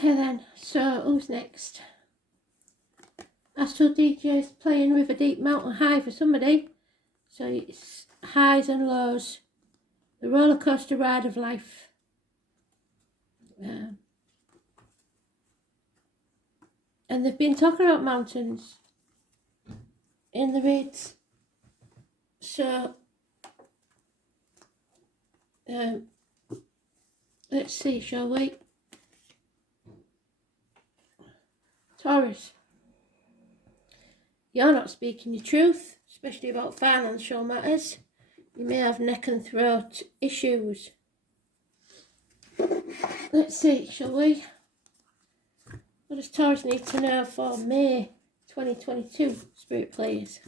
Okay then, so who's next? Astral DJ's playing River Deep Mountain High for somebody. So it's highs and lows. The roller coaster ride of life. And they've been talking about mountains in the reads. So let's see, shall we? Taurus, you're not speaking your truth, especially about financial matters. You may have neck and throat issues. Let's see, shall we? What does Taurus need to know for May 2022, Spirit please?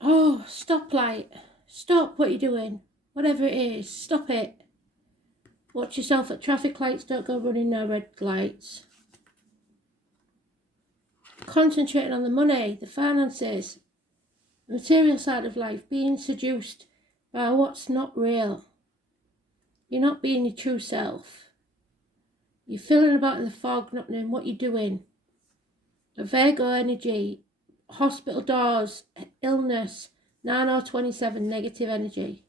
Oh, stoplight. Stop what you're doing. Whatever it is, stop it. Watch yourself at traffic lights, don't go running no red lights. Concentrating on the money, the finances, the material side of life, being seduced by what's not real. You're not being your true self. You're feeling about in the fog, not knowing what you're doing. A Virgo energy, hospital doors, illness, 9 or 27 negative energy.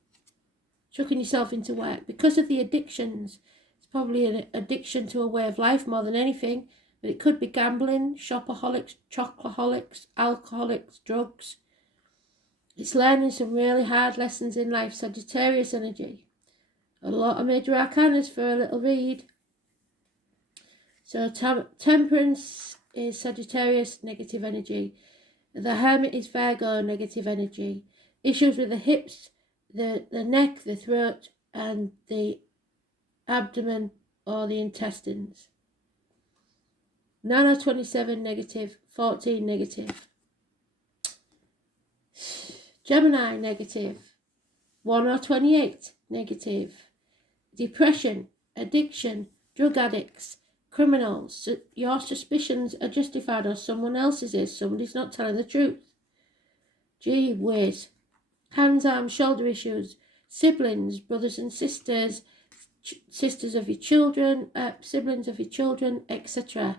Chucking yourself into work. Because of the addictions, it's probably an addiction to a way of life more than anything, but it could be gambling, shopaholics, chocoholics, alcoholics, drugs. It's learning some really hard lessons in life, Sagittarius energy. A lot of major arcanas for a little read. So Temperance is Sagittarius, negative energy. The Hermit is Virgo, negative energy. Issues with the hips, the neck, the throat, and the abdomen or the intestines. 9 or 27 negative, 14 negative. Gemini negative, 1 or 28 negative. Depression, addiction, drug addicts, criminals. Your suspicions are justified or someone else's is. Somebody's not telling the truth. Gee whiz. Hands, arms, shoulder issues, siblings, brothers and sisters, sisters of your children, siblings of your children, etc.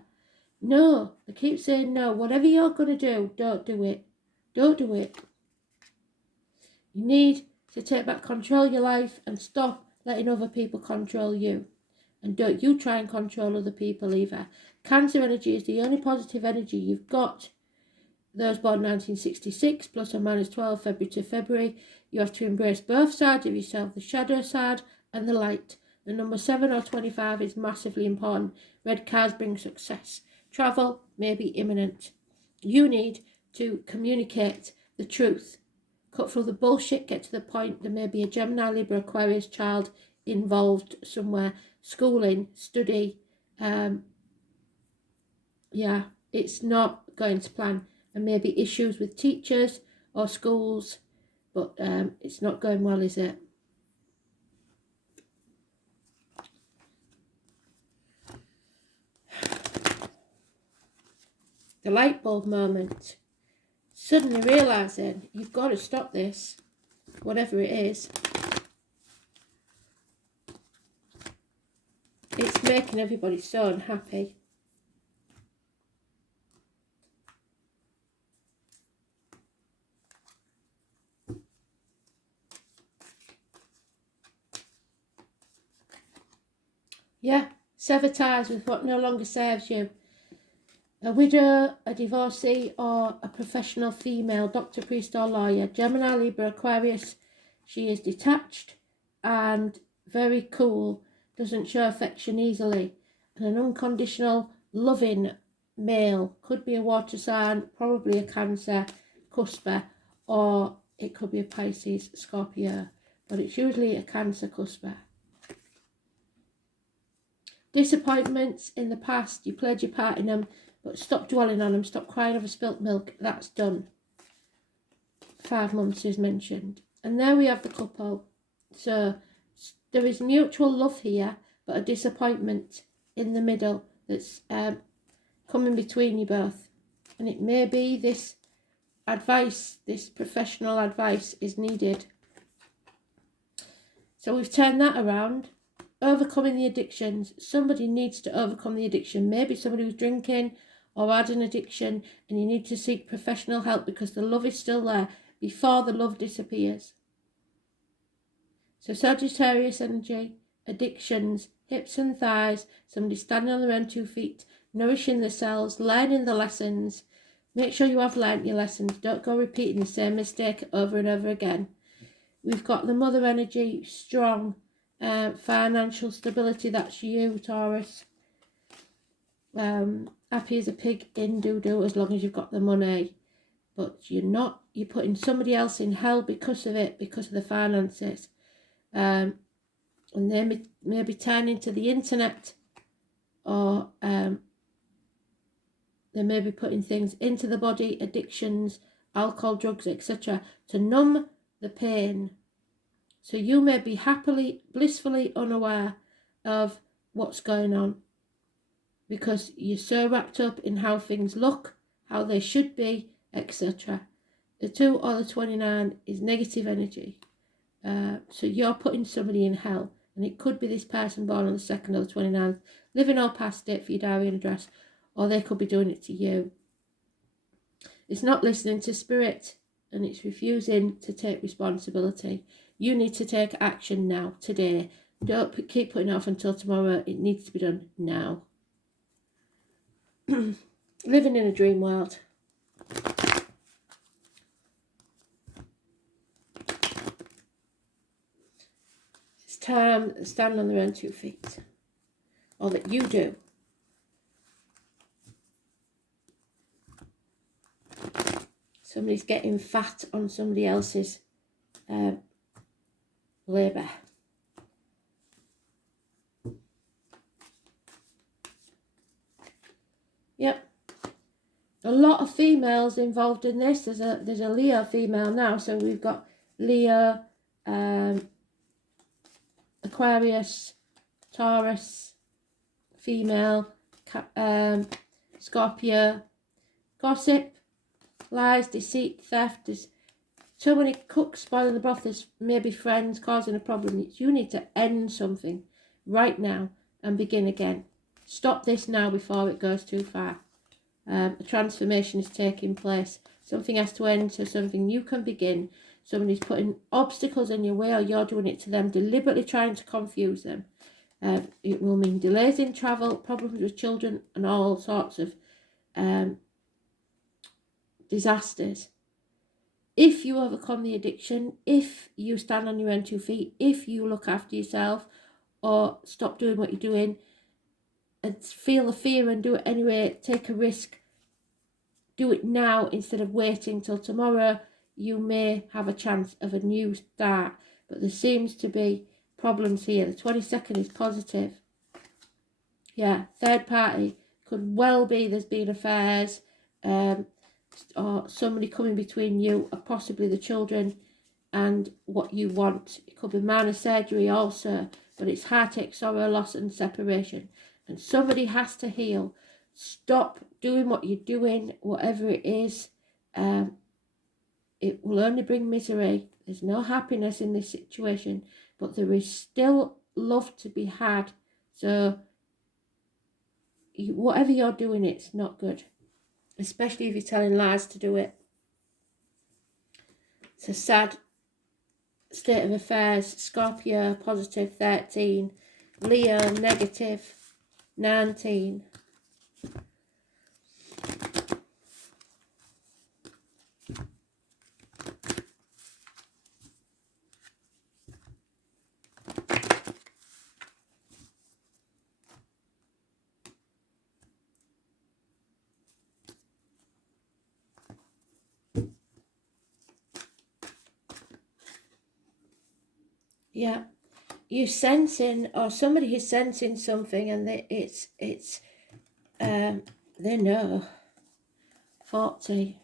No, they keep saying no. Whatever you're going to do, don't do it. Don't do it. You need to take back control of your life and stop letting other people control you. And don't you try and control other people either. Cancer energy is the only positive energy you've got. Those born 1966, plus or minus 12 February to February, you have to embrace both sides of yourself, the shadow side and the light. The number 7 or 25 is massively important. Red cards bring success. Travel may be imminent. You need to communicate the truth. Cut through the bullshit, get to the point. There may be a Gemini, Libra, Aquarius child involved somewhere. Schooling, study. It's not going to plan. And maybe issues with teachers or schools, but it's not going well, is it? The light bulb moment. Suddenly realising you've got to stop this, whatever it is. It's making everybody so unhappy. Yeah, sever ties with what no longer serves you. A widow, a divorcee, or a professional female, doctor, priest, or lawyer. Gemini, Libra, Aquarius. She is detached and very cool, doesn't show affection easily. And an unconditional, loving male. Could be a water sign, probably a Cancer, Cusper, or it could be a Pisces, Scorpio. But it's usually a Cancer, Cusper. Disappointments in the past, you played your part in them, but stop dwelling on them, stop crying over spilt milk. That's done. 5 months is mentioned. And there we have the couple. So there is mutual love here, but a disappointment in the middle that's coming between you both. And it may be this advice, this professional advice is needed. So we've turned that around. Overcoming the addictions. Somebody needs to overcome the addiction. Maybe somebody who's drinking or had an addiction, and you need to seek professional help because the love is still there before the love disappears. So Sagittarius energy, addictions, hips and thighs, somebody standing on their own 2 feet, nourishing themselves, learning the lessons. Make sure you have learnt your lessons. Don't go repeating the same mistake over and over again. We've got the mother energy, strong, financial stability. That's you, Taurus. Happy as a pig in doo-doo as long as you've got the money. But you're putting somebody else in hell because of it, because of the finances. And they may be turning to the internet, or they may be putting things into the body, addictions, alcohol, drugs, etc., to numb the pain. So you may be happily, blissfully unaware of what's going on because you're so wrapped up in how things look, how they should be, etc. The 2 or the 29 is negative energy. So you're putting somebody in hell, and it could be this person born on the 2nd or the 29th, living or past it for your diary and address, or they could be doing it to you. It's not listening to spirit, and it's refusing to take responsibility. You need to take action now, today. Don't keep putting it off until tomorrow. It needs to be done now. Living in a dream world. It's time to stand on their own 2 feet. Or that you do. Somebody's getting fat on somebody else's labour. Yep. A lot of females involved in this. There's a Leo female now, so we've got Leo, Aquarius, Taurus, female, Scorpio, gossip, lies, deceit, theft. There's so many cooks spoiling the broth. There's maybe friends causing a problem. You need to end something right now and begin again. Stop this now before it goes too far. A transformation is taking place. Something has to end so something new can begin. Somebody's putting obstacles in your way, or you're doing it to them, deliberately trying to confuse them. It will mean delays in travel, problems with children, and all sorts of disasters. If you overcome the addiction, if you stand on your own 2 feet, if you look after yourself or stop doing what you're doing and feel the fear and do it anyway, take a risk, do it now instead of waiting till tomorrow, you may have a chance of a new start. But there seems to be problems here. The 22nd is positive. Yeah, third party. Could well be there's been affairs. or somebody coming between you or possibly the children and what you want. It could be minor surgery also, but it's heartache, sorrow, loss and separation. And somebody has to heal. Stop doing what you're doing, whatever it is. It will only bring misery. There's no happiness in this situation, but there is still love to be had. So whatever you're doing, it's not good, especially if you're telling lies to do it. It's a sad state of affairs. Scorpio, positive 13. Leo, negative 19. Yeah, you're sensing, or somebody is sensing something, and they know. 40.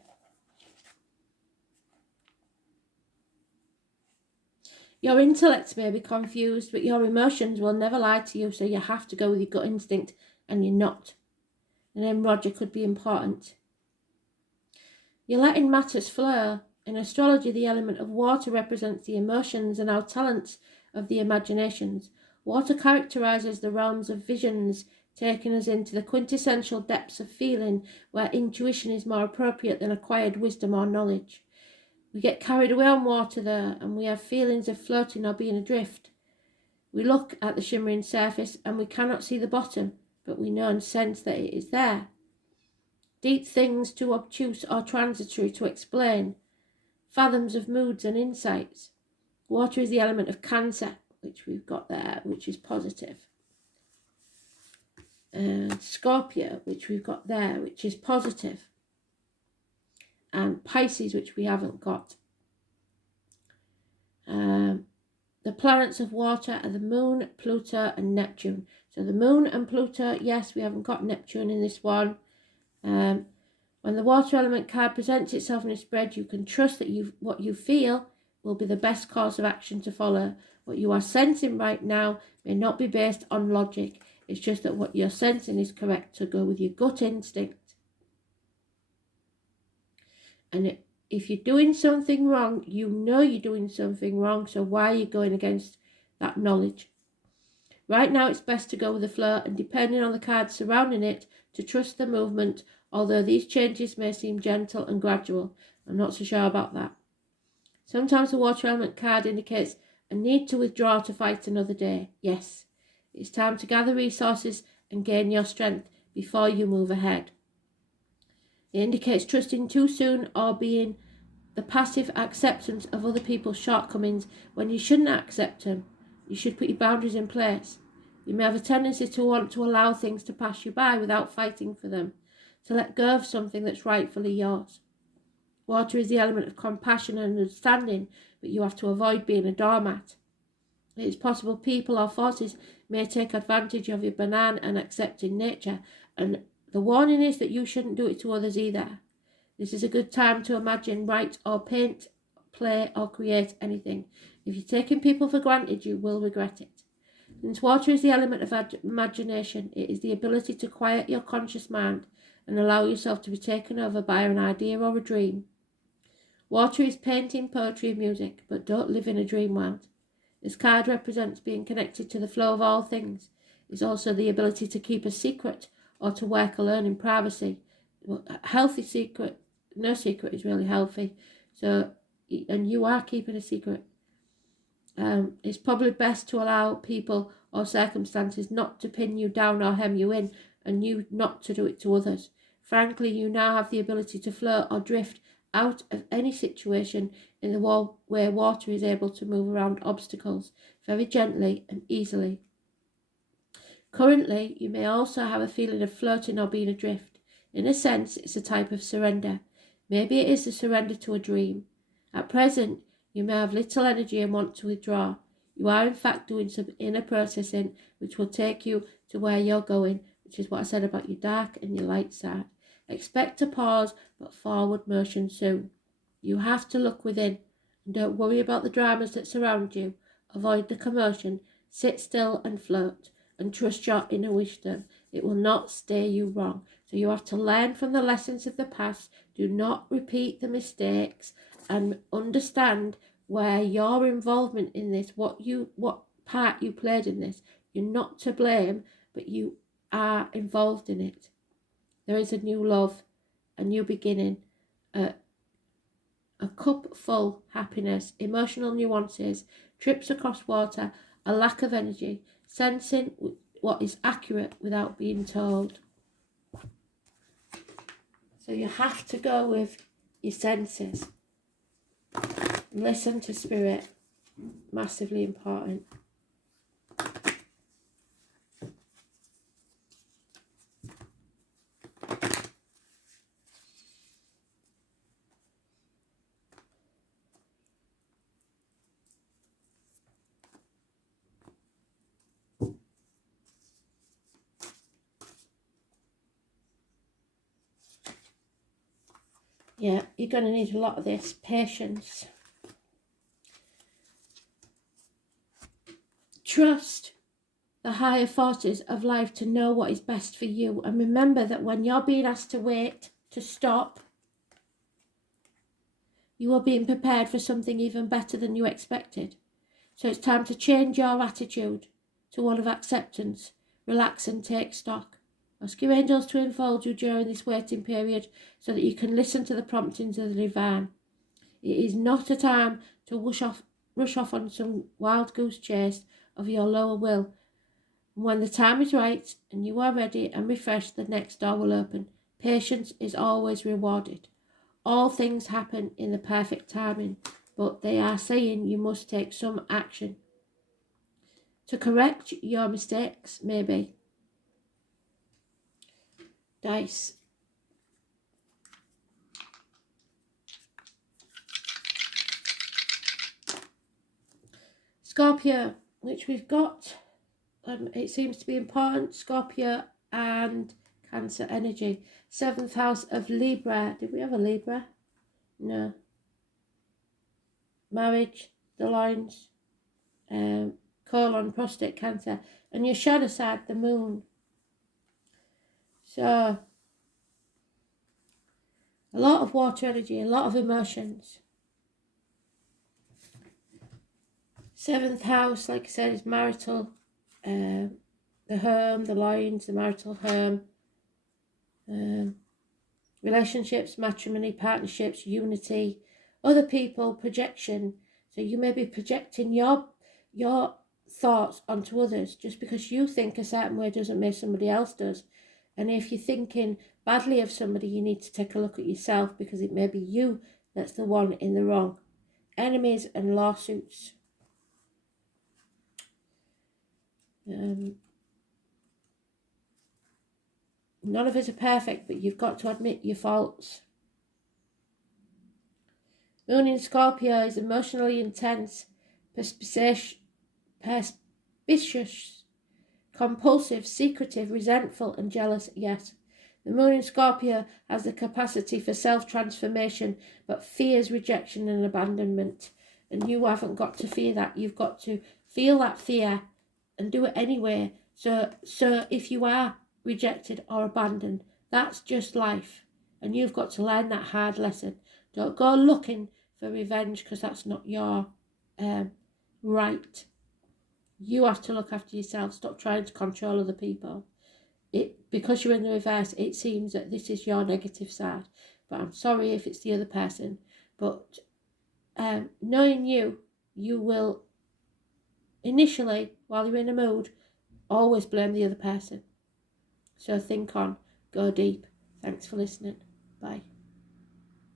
Your intellect may be confused, but your emotions will never lie to you, so you have to go with your gut instinct, and you're not. And then Roger could be important. You're letting matters flow. In astrology, the element of water represents the emotions and our talents of the imaginations. Water characterizes the realms of visions, taking us into the quintessential depths of feeling, where intuition is more appropriate than acquired wisdom or knowledge. We get carried away on water there, and we have feelings of floating or being adrift. We look at the shimmering surface, and we cannot see the bottom, but we know and sense that it is there. Deep things too obtuse or transitory to explain. Fathoms of moods and insights. Water is the element of Cancer, which we've got there, which is positive. And Scorpio, which we've got there, which is positive. And Pisces, which we haven't got. The planets of water are the Moon, Pluto and Neptune. So the Moon and Pluto, yes, we haven't got Neptune in this one. When the water element card presents itself in a spread, you can trust that what you feel will be the best course of action to follow. What you are sensing right now may not be based on logic. It's just that what you're sensing is correct, to go with your gut instinct. And if you're doing something wrong, you know you're doing something wrong, so why are you going against that knowledge? Right now it's best to go with the flow, and depending on the cards surrounding it, to trust the movement, although these changes may seem gentle and gradual. I'm not so sure about that. Sometimes the water element card indicates a need to withdraw to fight another day. Yes, it's time to gather resources and gain your strength before you move ahead. It indicates trusting too soon or being the passive acceptance of other people's shortcomings when you shouldn't accept them. You should put your boundaries in place. You may have a tendency to want to allow things to pass you by without fighting for them, to let go of something that's rightfully yours. Water is the element of compassion and understanding, but you have to avoid being a doormat. It is possible people or forces may take advantage of your benign and accepting nature, and the warning is that you shouldn't do it to others either. This is a good time to imagine, write or paint, play or create anything. If you're taking people for granted, you will regret it. Since water is the element of imagination, it is the ability to quiet your conscious mind and allow yourself to be taken over by an idea or a dream. Water is painting, poetry and music, but don't live in a dream world. This card represents being connected to the flow of all things. It's also the ability to keep a secret or to work alone in privacy. A healthy secret, no secret is really healthy. So, and you are keeping a secret. It's probably best to allow people or circumstances not to pin you down or hem you in, and you not to do it to others. Frankly, you now have the ability to float or drift out of any situation in the wall where water is able to move around obstacles very gently and easily. Currently, you may also have a feeling of floating or being adrift. In a sense, it's a type of surrender. Maybe it is the surrender to a dream. At present, you may have little energy and want to withdraw. You are in fact doing some inner processing which will take you to where you're going, which is what I said about your dark and your light side. Expect a pause, but forward motion soon. You have to look within, and don't worry about the dramas that surround you. Avoid the commotion. Sit still and float, and trust your inner wisdom. It will not steer you wrong. So you have to learn from the lessons of the past. Do not repeat the mistakes, and understand where your involvement in this, what part you played in this. You're not to blame, but you are involved in it. There is a new love, a new beginning, a cup full happiness, emotional nuances, trips across water, a lack of energy, sensing what is accurate without being told. So you have to go with your senses. Listen to spirit. Massively important. Yeah, you're going to need a lot of this. Patience. Trust the higher forces of life to know what is best for you. And remember that when you're being asked to wait, to stop, you are being prepared for something even better than you expected. So it's time to change your attitude to one of acceptance. Relax and take stock. Ask your angels to enfold you during this waiting period so that you can listen to the promptings of the divine. It is not a time to rush off on some wild goose chase of your lower will. When the time is right and you are ready and refreshed, the next door will open. Patience is always rewarded. All things happen in the perfect timing, but they are saying you must take some action to correct your mistakes, maybe. Dice. Scorpio, which we've got. It seems to be important. Scorpio and Cancer energy. 7th house of Libra. Did we have a Libra? No. Marriage, the lines, colon, prostate cancer. And your shadow side, the moon. So, a lot of water energy, a lot of emotions. 7th house, like I said, is marital. The home, the lines, the marital home. Relationships, matrimony, partnerships, unity, other people, projection. So you may be projecting your thoughts onto others. Just because you think a certain way doesn't mean somebody else does. And if you're thinking badly of somebody, you need to take a look at yourself, because it may be you that's the one in the wrong. Enemies and lawsuits. None of us are perfect, but you've got to admit your faults. Moon in Scorpio is emotionally intense, perspicacious, compulsive, secretive, resentful and jealous, yes. The moon in Scorpio has the capacity for self-transformation, but fears rejection and abandonment. And you haven't got to fear that. You've got to feel that fear and do it anyway. So if you are rejected or abandoned, that's just life. And you've got to learn that hard lesson. Don't go looking for revenge, because that's not your right. You have to look after yourself. Stop trying to control other people. Because you're in the reverse, it seems that this is your negative side. But I'm sorry if it's the other person. But knowing you will initially, while you're in a mood, always blame the other person. So think on, go deep. Thanks for listening. Bye.